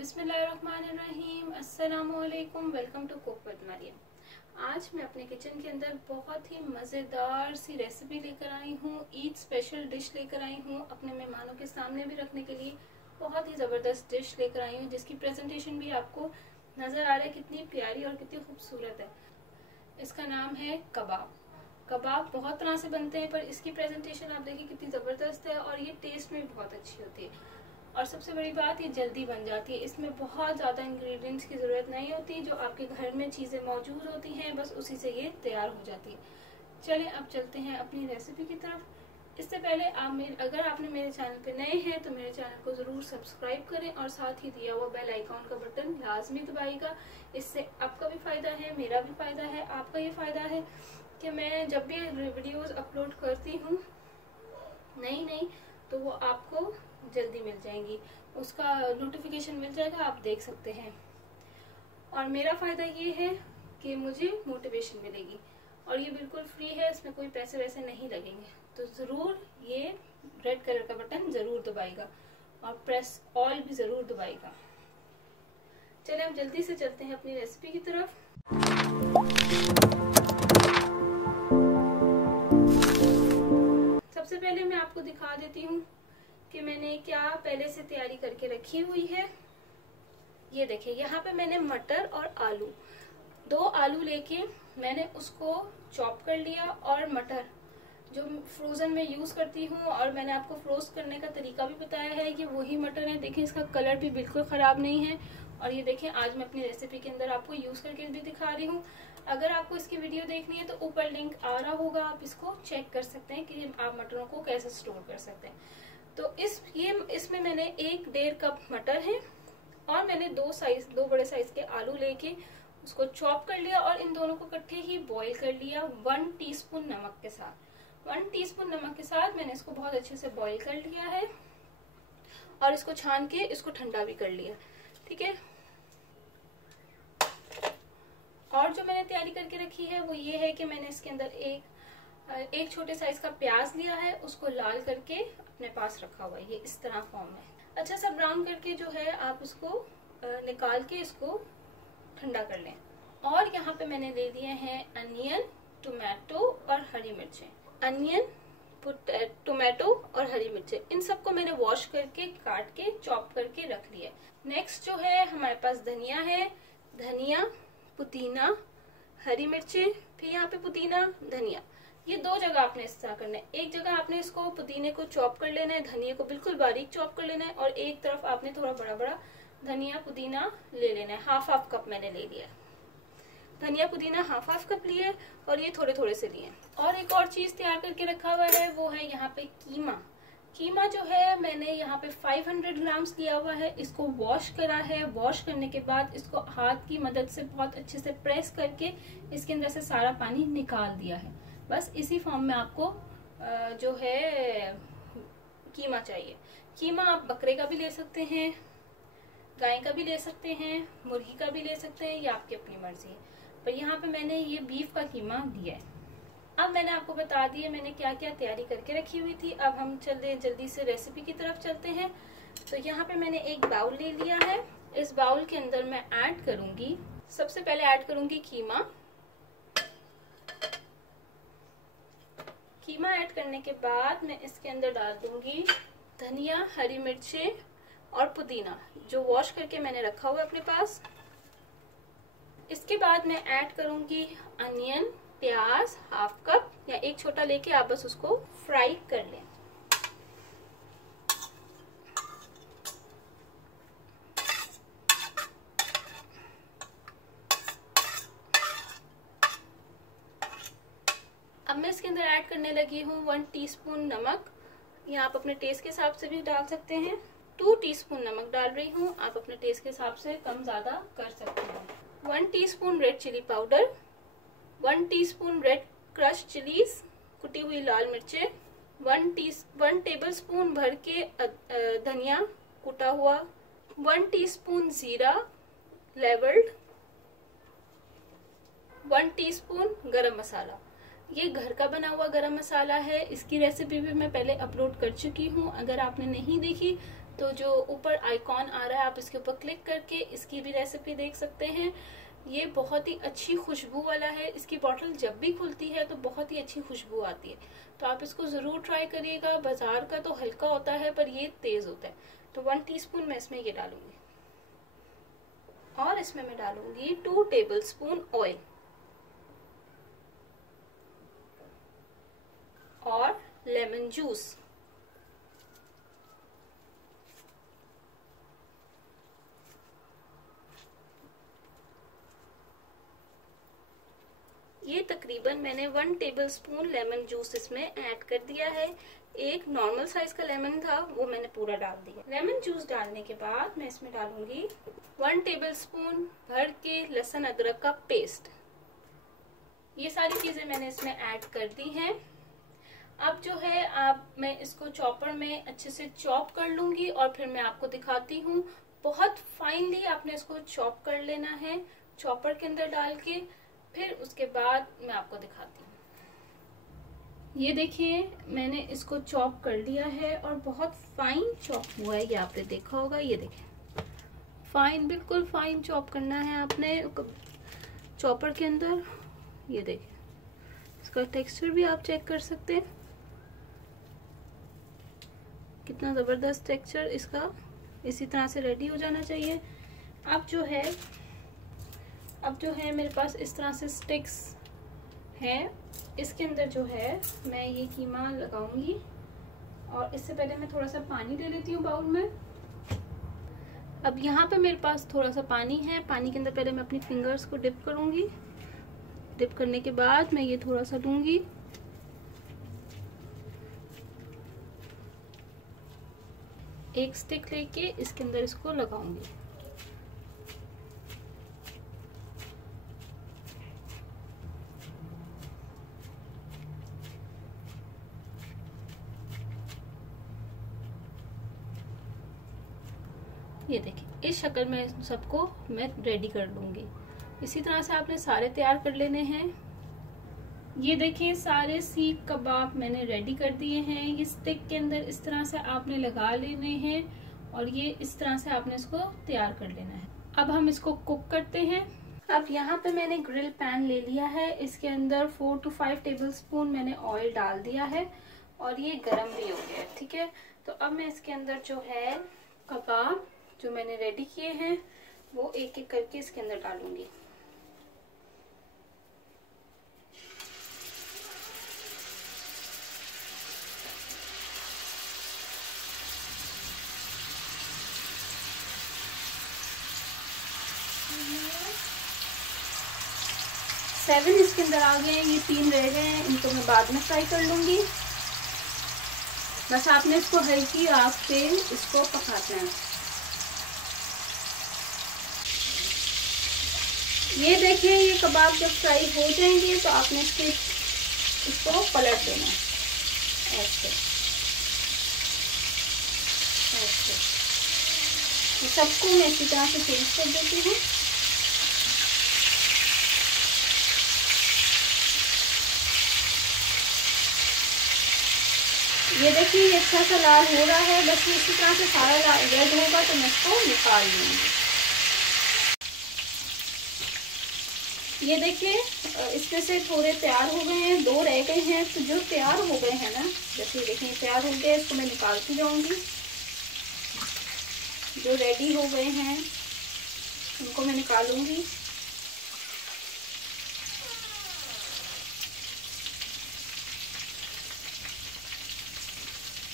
बिस्मिल्लाहिर्रहमानिर्रहीम, अस्सलामुअलैकुम, welcome to cook with Maryam. आज मैं अपने किचन के अंदर बहुत ही मज़ेदार सी रेसिपी लेकर आई हूँ। ईद स्पेशल डिश लेकर आई हूँ, अपने मेहमानों के सामने भी रखने के लिए बहुत ही ज़बरदस्त डिश लेकर आई हूँ, जिसकी प्रेजेंटेशन भी आपको नज़र आ रहा है कितनी प्यारी और कितनी खूबसूरत है। इसका नाम है कबाब। कबाब बहुत तरह से बनते हैं, पर इसकी प्रेजेंटेशन आप देखिए कितनी ज़बरदस्त है और ये टेस्ट में भी बहुत अच्छी होती है। और सबसे बड़ी बात, ये जल्दी बन जाती है। इसमें बहुत ज़्यादा इंग्रेडिएंट्स की ज़रूरत नहीं होती, जो आपके घर में चीज़ें मौजूद होती हैं बस उसी से ये तैयार हो जाती है। चलिए अब चलते हैं अपनी रेसिपी की तरफ। इससे पहले अगर आपने मेरे चैनल पे नए हैं तो मेरे चैनल को ज़रूर सब्सक्राइब करें और साथ ही दिया हुआ बेल आइकॉन का बटन लाजमी दबाइएगा। इससे आपका भी फ़ायदा है, मेरा भी फ़ायदा है। आपका ये फ़ायदा है कि मैं जब भी वीडियोज़ अपलोड करती हूँ नई तो वो आपको जल्दी मिल जाएंगी, उसका नोटिफिकेशन मिल जाएगा, आप देख सकते हैं। और मेरा फ़ायदा ये है कि मुझे मोटिवेशन मिलेगी और ये बिल्कुल फ्री है, इसमें कोई पैसे वैसे नहीं लगेंगे। तो ज़रूर ये रेड कलर का बटन ज़रूर दबाइएगा और प्रेस ऑल भी ज़रूर दबाइएगा। चलिए हम जल्दी से चलते हैं अपनी रेसिपी की तरफ। सबसे पहले मैं आपको दिखा देती हूँ कि मैंने क्या पहले से तैयारी करके रखी हुई है। ये देखिए, यहाँ पे मैंने मटर और आलू, 2 आलू लेके मैंने उसको चॉप कर लिया, और मटर जो फ्रोजन में यूज करती हूँ और मैंने आपको फ्रोज करने का तरीका भी बताया है, कि वही मटर है। देखिए इसका कलर भी बिल्कुल खराब नहीं है। और ये देखिए आज मैं अपनी रेसिपी के अंदर आपको यूज करके भी दिखा रही हूँ। अगर आपको इसकी वीडियो देखनी है तो ऊपर लिंक आ रहा होगा, आप इसको चेक कर सकते हैं कि आप मटरों को कैसे स्टोर कर सकते हैं। तो इसमें मैंने 1-1.5 कप मटर है और मैंने 2 बड़े साइज के आलू लेके उसको चॉप कर लिया और इन दोनों को इकट्ठे ही बॉईल कर लिया 1 टीस्पून नमक के साथ। 1 टीस्पून नमक के साथ मैंने इसको बहुत अच्छे से बॉईल कर लिया है और इसको छान के इसको ठंडा भी कर लिया, ठीक है। और जो मैंने तैयारी करके रखी है वो ये है कि मैंने इसके अंदर एक छोटे साइज का प्याज लिया है, उसको लाल करके अपने पास रखा हुआ है। ये इस तरह फॉर्म है, अच्छा सा ब्राउन करके जो है आप उसको निकाल के इसको ठंडा कर लें। और यहाँ पे मैंने ले दिए हैं अनियन, टोमेटो और हरी मिर्चें। अनियन, टोमेटो और हरी मिर्चें, इन सबको मैंने वॉश करके काट के चॉप करके रख लिया। नेक्स्ट जो है हमारे पास धनिया है, धनिया, पुदीना, हरी मिर्चें, फिर यहाँ पे पुदीना, धनिया। ये 2 जगह आपने इस तरह करना है। एक जगह आपने इसको पुदीने को चॉप कर लेना है, धनिया को बिल्कुल बारीक चॉप कर लेना है, और एक तरफ आपने थोड़ा बड़ा बड़ा धनिया पुदीना ले लेना है। हाफ कप मैंने ले लिया, धनिया पुदीना हाफ कप लिए और ये थोड़े थोड़े से लिए। और एक और चीज तैयार करके रखा हुआ है, वो है यहाँ पे कीमा। कीमा जो है मैंने यहाँ पे 500 ग्राम्स लिया हुआ है। इसको वॉश करा है, वॉश करने के बाद इसको हाथ की मदद से बहुत अच्छे से प्रेस करके इसके अंदर से सारा पानी निकाल दिया है। बस इसी फॉर्म में आपको जो है कीमा चाहिए। कीमा आप बकरे का भी ले सकते हैं, गाय का भी ले सकते हैं, मुर्गी का भी ले सकते हैं, या आपकी अपनी मर्जी है। पर यहाँ पे मैंने ये बीफ का कीमा लिया है। अब मैंने आपको बता दिया मैंने क्या क्या तैयारी करके रखी हुई थी। अब हम जल्दी से रेसिपी की तरफ चलते हैं। तो यहाँ पे मैंने एक बाउल ले लिया है। इस बाउल के अंदर मैं ऐड करूंगी, सबसे पहले ऐड करूंगी कीमा। कीमा ऐड करने के बाद मैं इसके अंदर डाल दूंगी धनिया, हरी मिर्चें और पुदीना, जो वॉश करके मैंने रखा हुआ है अपने पास। इसके बाद मैं ऐड करूंगी अनियन, प्याज हाफ कप या 1 छोटा लेके आप बस उसको फ्राई कर लें। अब मैं इसके अंदर ऐड करने लगी हूँ 1 टीस्पून नमक। या आप अपने टेस्ट के हिसाब से भी डाल सकते हैं। 2 टीस्पून नमक डाल रही हूँ, आप अपने टेस्ट के हिसाब से कम ज्यादा कर सकते हैं। 1 teaspoon red chilli powder, 1 teaspoon red crush chillies, कुटी हुई लाल मिर्चें, 1 टेबलस्पून भर के धनिया कुटा हुआ, 1 टीस्पून जीरा लेवल्ड, 1 टीस्पून गरम मसाला। ये घर का बना हुआ गरम मसाला है। इसकी रेसिपी भी मैं पहले अपलोड कर चुकी हूँ, अगर आपने नहीं देखी तो जो ऊपर आइकॉन आ रहा है आप इसके ऊपर क्लिक करके इसकी भी रेसिपी देख सकते हैं। ये बहुत ही अच्छी खुशबू वाला है। इसकी बॉटल जब भी खुलती है तो बहुत ही अच्छी खुशबू आती है, तो आप इसको जरूर ट्राई करिएगा। बाजार का तो हल्का होता है पर ये तेज होता है। तो 1 टीस्पून मैं इसमें ये डालूंगी और इसमें मैं डालूंगी 2 टेबलस्पून ऑयल और लेमन जूस। ये तकरीबन मैंने 1 टेबलस्पून लेमन जूस इसमें ऐड कर दिया है। एक नॉर्मल साइज का लेमन था वो मैंने पूरा डाल दिया। लेमन जूस डालने के बाद मैं इसमें डालूंगी 1 टेबलस्पून भर के लहसुन अदरक का पेस्ट। ये सारी चीजें मैंने इसमें ऐड कर दी हैं। अब जो है मैं इसको चॉपर में अच्छे से चॉप कर लूंगी और फिर मैं आपको दिखाती हूँ। बहुत फाइनली आपने इसको चॉप कर लेना है चॉपर के अंदर डाल के, फिर उसके बाद मैं आपको दिखाती हूँ। ये देखिए मैंने इसको चॉप कर लिया है और बहुत फाइन चॉप हुआ है, ये आपने देखा होगा। ये देखिए फाइन, बिल्कुल फाइन चॉप करना है आपने चॉपर के अंदर। ये देखिए इसका टेक्सचर भी आप चेक कर सकते हैं, कितना जबरदस्त टेक्सचर इसका। इसी तरह से रेडी हो जाना चाहिए। अब जो है मेरे पास इस तरह से स्टिक्स हैं। इसके अंदर जो है मैं ये कीमा लगाऊंगी और इससे पहले मैं थोड़ा सा पानी ले लेती हूँ बाउल में। अब यहाँ पे मेरे पास थोड़ा सा पानी है। पानी के अंदर पहले मैं अपनी फिंगर्स को डिप करूंगी। डिप करने के बाद मैं ये थोड़ा सा लूंगी, एक स्टिक लेके इसके अंदर इसको लगाऊंगी। ये देखिए इस शक्ल में सबको मैं रेडी कर लूंगी। इसी तरह से आपने सारे तैयार कर लेने हैं। ये देखिए सारे सीख कबाब मैंने रेडी कर दिए हैं। ये स्टिक के अंदर इस तरह से आपने लगा लेने हैं और ये इस तरह से आपने इसको तैयार कर लेना है। अब हम इसको कुक करते हैं। अब यहाँ पे मैंने ग्रिल पैन ले लिया है। इसके अंदर 4 to 5 टेबलस्पून मैंने ऑयल डाल दिया है और ये गरम भी हो गया है। ठीक है, तो अब मैं इसके अंदर जो है कबाब जो मैंने रेडी किए हैं वो एक एक करके इसके अंदर डालूंगी। सेवन इसके अंदर आ गए हैं, ये 3 रह गए हैं, इनको मैं बाद में फ्राई कर लूंगी। बस आपने इसको हल्की आंच पे इसको पकाना है। ये देखिए ये कबाब जब फ्राई हो जाएंगे तो आपने इसको पलट देना है ऐसे ऐसे। ये सबको मैं इसी तरह से चेंज कर देती हूँ। ये देखिए ये अच्छा सा लाल हो रहा है। बस ये इसी तरह से सारा रेड होगा तो मैं इसको निकाल लूंगी। ये देखिए इसमें से थोड़े तैयार हो गए हैं, 2 रह गए हैं। तो जो तैयार हो गए हैं ना, जैसे देखिए तैयार हो गए, इसको मैं निकालती जाऊंगी। जो रेडी हो गए हैं उनको मैं निकालूंगी।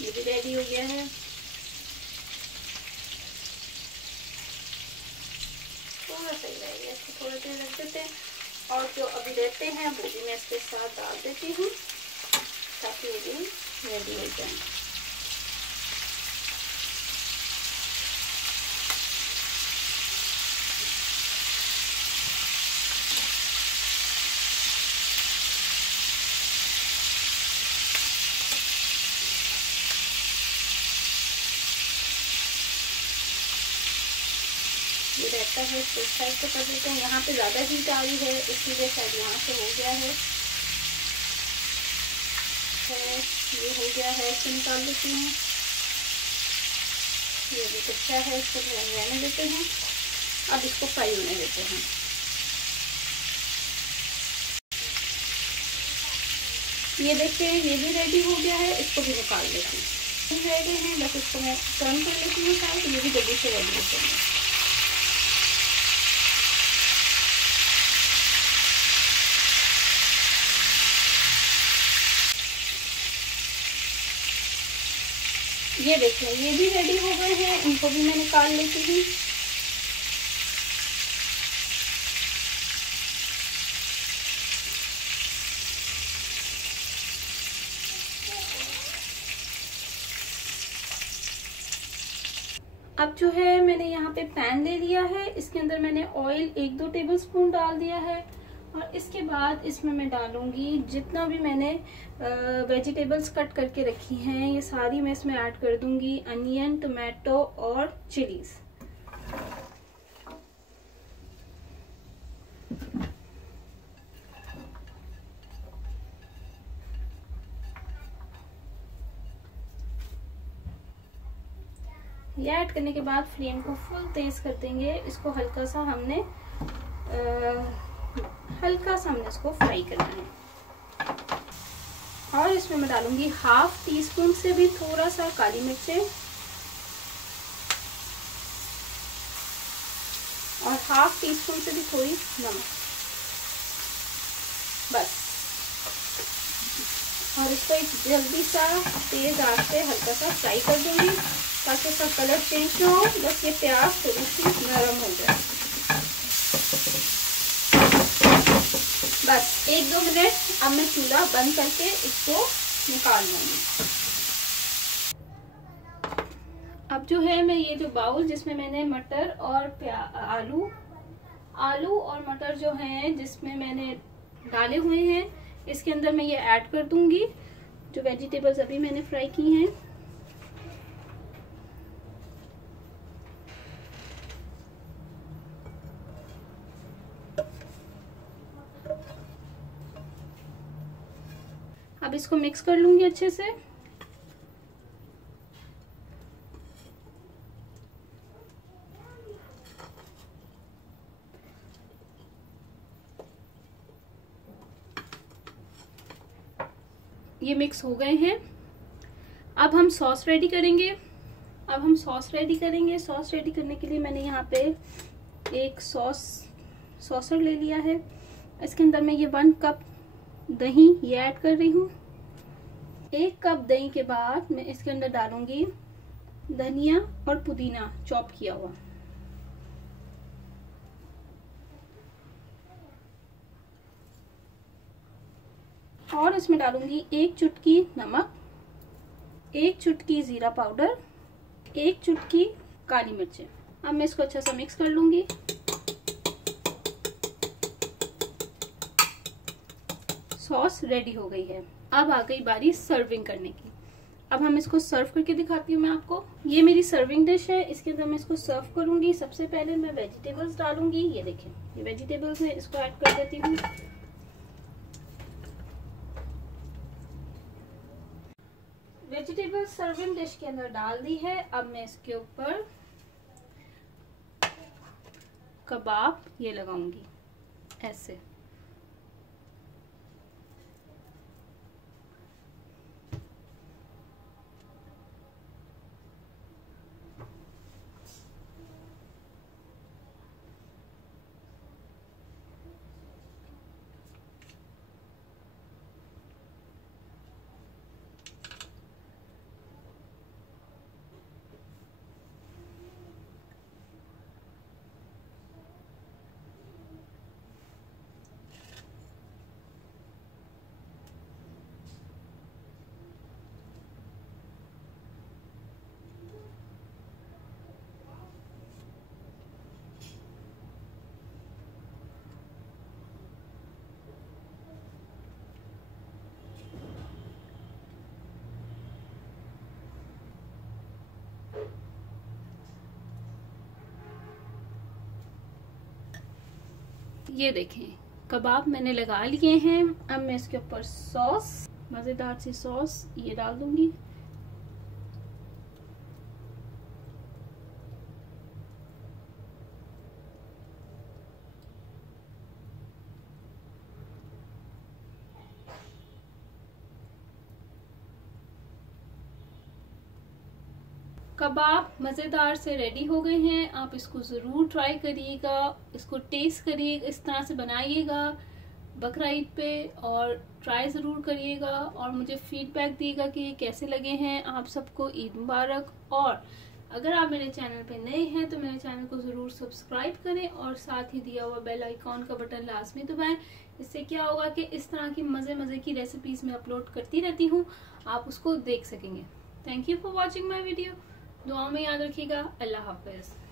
ये भी रेडी हो गया है। थोड़ा सा ही रह गया, इसको थोड़ा देर रख देते हैं और जो अभी रहते हैं वो भी मैं इसके साथ डाल देती हूँ ताकि ये भी रेडी हो जाए। ये रहता है तो इस साइड से कर देते हैं। यहाँ पे ज़्यादा हीट आ रही है इसीलिए शायद यहाँ से हो गया है। ये हो गया है, इसको निकाल देती हूँ। ये भी कच्चा है, इसको थोड़ा रहने देते हैं। अब इसको फ्राई होने देते हैं। ये देखते हैं ये भी रेडी हो गया है, इसको भी निकाल लेते हैं। रह गए हैं, बस इसको मैं टर्न कर लेती हूँ शायद ये भी जल्दी से रेडी हो जाएंगे। ये देखिए ये भी रेडी हो गए हैं, इनको भी मैं निकाल लेती हूँ। अब जो है मैंने यहाँ पे पैन ले लिया है, इसके अंदर मैंने ऑयल 1-2 टेबलस्पून डाल दिया है और इसके बाद इसमें मैं डालूंगी जितना भी मैंने वेजिटेबल्स कट करके रखी हैं, ये सारी मैं इसमें ऐड कर दूंगी। अनियन, टोमेटो और चिलीज। ये ऐड करने के बाद फ्लेम को फुल तेज कर देंगे। इसको हल्का सा हमने इसको फ्राई करना है। और इसमें मैं डालूंगी 1/2 टीस्पून से भी थोड़ा सा काली मिर्चें और 1/2 टीस्पून से भी थोड़ी नमक, बस। और इसको एक जल्दी सा तेज आंच पे हल्का सा फ्राई कर दूंगी ताकि इसका कलर चेंज ना हो, बस ये प्याज थोड़ी सी नरम हो जाए। बस 1-2 मिनट अब मैं चूल्हा बंद करके इसको निकाल लूंगी। अब जो है मैं ये जो बाउल जिसमें मैंने मटर और आलू और मटर जो हैं जिसमें मैंने डाले हुए हैं, इसके अंदर मैं ये ऐड कर दूंगी जो वेजिटेबल्स अभी मैंने फ्राई की हैं। अब इसको मिक्स कर लूंगी अच्छे से। ये मिक्स हो गए हैं। अब हम सॉस रेडी करेंगे। सॉस रेडी करने के लिए मैंने यहाँ पे एक सॉसर ले लिया है। इसके अंदर मैं ये 1 कप दही ये ऐड कर रही हूँ। 1 कप दही के बाद मैं इसके अंदर डालूंगी धनिया और पुदीना चॉप किया हुआ। और इसमें डालूंगी 1 चुटकी नमक, 1 चुटकी जीरा पाउडर, 1 चुटकी काली मिर्चें। अब मैं इसको अच्छा सा मिक्स कर लूंगी। सॉस रेडी हो गई है। अब आ गई बारी सर्विंग करने की। अब हम इसको सर्व करके दिखाती हूँ मैं आपको। ये मेरी सर्विंग डिश है, इसके अंदर मैं इसको सर्व करूंगी। सबसे पहले मैं वेजिटेबल्स डालूंगी। ये देखें ये वेजिटेबल्स है, इसको ऐड कर देती हूँ। वेजिटेबल सर्विंग डिश के अंदर डाल दी है। अब मैं इसके ऊपर कबाब ये लगाऊंगी ऐसे। ये देखें कबाब मैंने लगा लिए हैं। अब मैं इसके ऊपर सॉस, मजेदार सी सॉस ये डाल दूंगी। कबाब मज़ेदार से रेडी हो गए हैं। आप इसको ज़रूर ट्राई करिएगा, इसको टेस्ट करिएगा, इस तरह से बनाइएगा बकरा ईद पे और ट्राई ज़रूर करिएगा और मुझे फीडबैक दिएगा कि ये कैसे लगे हैं। आप सबको ईद मुबारक। और अगर आप मेरे चैनल पे नए हैं तो मेरे चैनल को ज़रूर सब्सक्राइब करें और साथ ही दिया हुआ बेल आइकॉन का बटन लाजमी दबाएं। इससे क्या होगा कि इस तरह की मज़े की रेसिपीज़ मैं अपलोड करती रहती हूँ, आप उसको देख सकेंगे। Thank you for watching my video. दुआ में याद रखिएगा। अल्लाह हाफिज़।